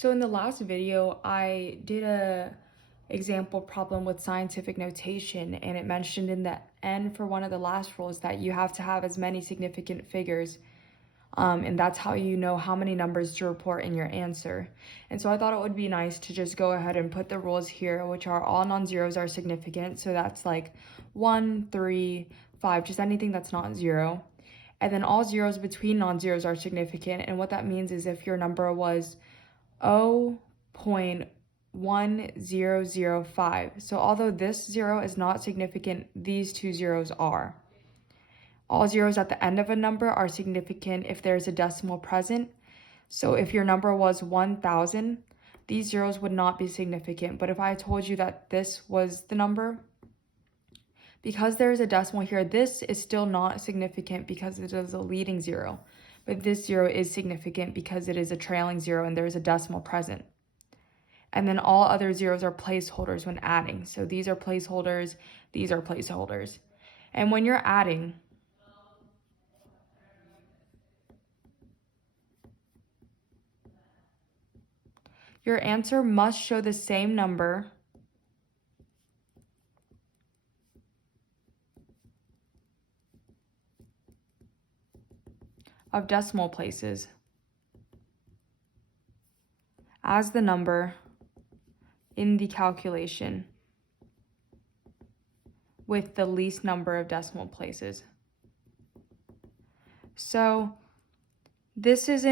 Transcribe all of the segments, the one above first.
So in the last video, I did a example problem with scientific notation, and it mentioned in the end for one of the last rules that you have to have as many significant figures, and that's how you know how many numbers to report in your answer. And so I thought it would be nice to just go ahead and put the rules here, which are all non-zeros are significant. So that's like 1, 3, 5, just anything that's not zero. And then all zeros between non-zeros are significant. And what that means is if your number was 0.1005. So although this zero is not significant, these two zeros are. All zeros at the end of a number are significant if there's a decimal present. So if your number was 1000, these zeros would not be significant. But if I told you that this was the number, because there's a decimal here, this is still not significant because it is a leading zero. But this zero is significant because it is a trailing zero and there's a decimal present. And then all other zeros are placeholders when adding. So these are placeholders, these are placeholders. And when you're adding, your answer must show the same number of decimal places as the number in the calculation with the least number of decimal places. So this is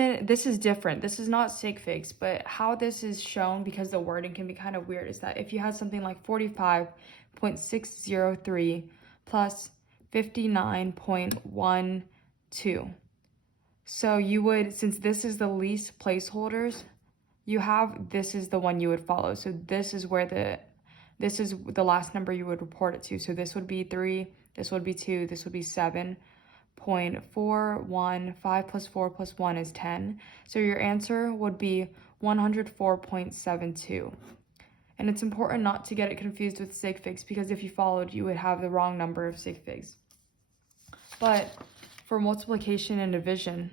different. This is not sig figs, but how this is shown, because the wording can be kind of weird, is that if you had something like 45.603 plus 59.12. So you would, since this is the least placeholders, this is the one you would follow. So this is where this is the last number you would report it to. So this would be 3, this would be 2, this would be 7.41. 5 plus 4 plus 1 is 10. So your answer would be 104.72. And it's important not to get it confused with sig figs, because if you followed, you would have the wrong number of sig figs. But for multiplication and division,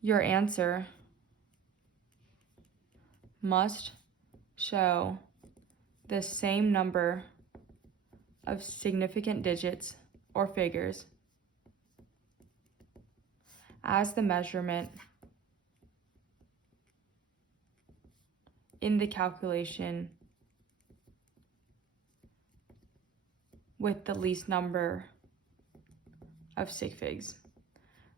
your answer must show the same number of significant digits or figures as the measurement in the calculation with the least number of sig figs.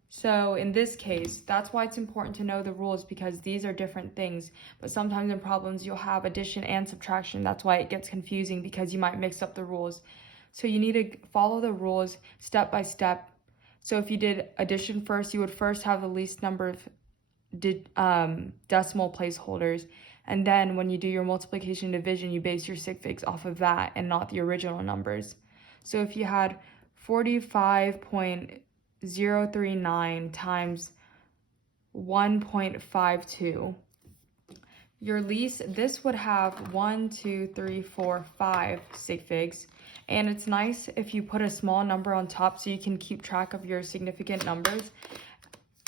So in this case, that's why it's important to know the rules, because these are different things. But sometimes in problems, you'll have addition and subtraction. That's why it gets confusing, because you might mix up the rules. So you need to follow the rules step by step. So if you did addition first, you would first have the least number of decimal placeholders. And then when you do your multiplication and division, you base your sig figs off of that and not the original numbers. So if you had 45.039 times 1.52, your least, this would have 1, 2, 3, 4, 5 sig figs. And it's nice if you put a small number on top so you can keep track of your significant numbers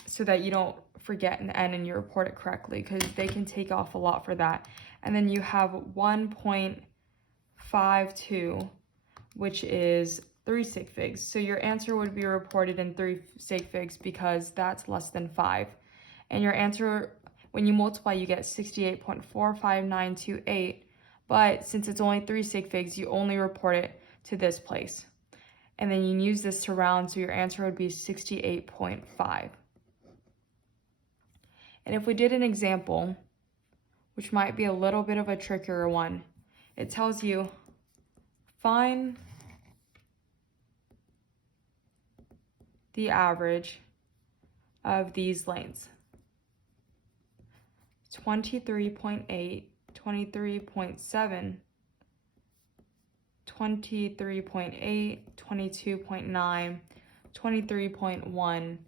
so that you don't forget an N and you report it correctly, because they can take off a lot for that. And then you have 1.52, which is 3 sig figs. So your answer would be reported in 3 sig figs because that's less than 5. And your answer, when you multiply, you get 68.45928. But since it's only 3 sig figs, you only report it to this place. And then you use this to round, so your answer would be 68.5. And if we did an example, which might be a little bit of a trickier one, it tells you find the average of these lengths: 23.8, 23.7, 23.8, 22.9, 23.1,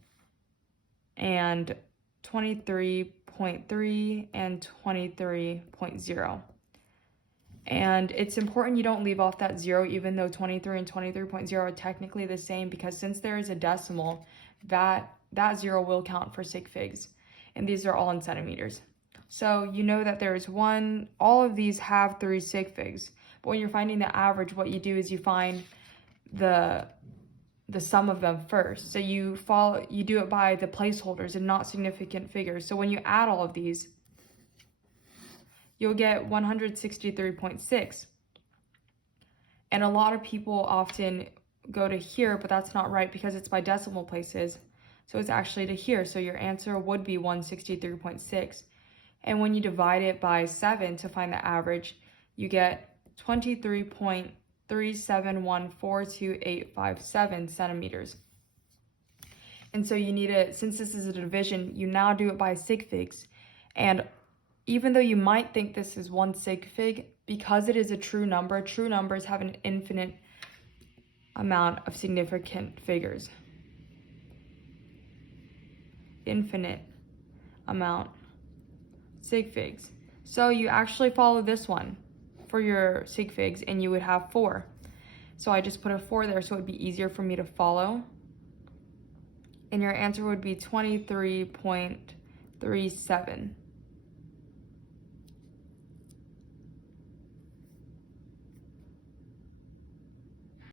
and 23.3, and 23.0. And it's important you don't leave off that 0, even though 23 and 23.0 are technically the same, because since there is a decimal, that zero will count for sig figs. And these are all in centimeters. So you know that there's all of these have 3 sig figs. But when you're finding the average, what you do is you find the sum of them first. So you do it by the placeholders and not significant figures. So when you add all of these, you'll get 163.6. And a lot of people often go to here, but that's not right because it's by decimal places. So it's actually to here. So your answer would be 163.6. And when you divide it by 7 to find the average, you get 23.37142.857 centimeters. And so you need to, since this is a division, you now do it by sig figs. And even though you might think this is 1 sig fig, because it is a true number, true numbers have an infinite amount of significant figures. Infinite amount sig figs. So you actually follow this one for your sig figs and you would have 4. So I just put a 4 there so it would be easier for me to follow. And your answer would be 23.37.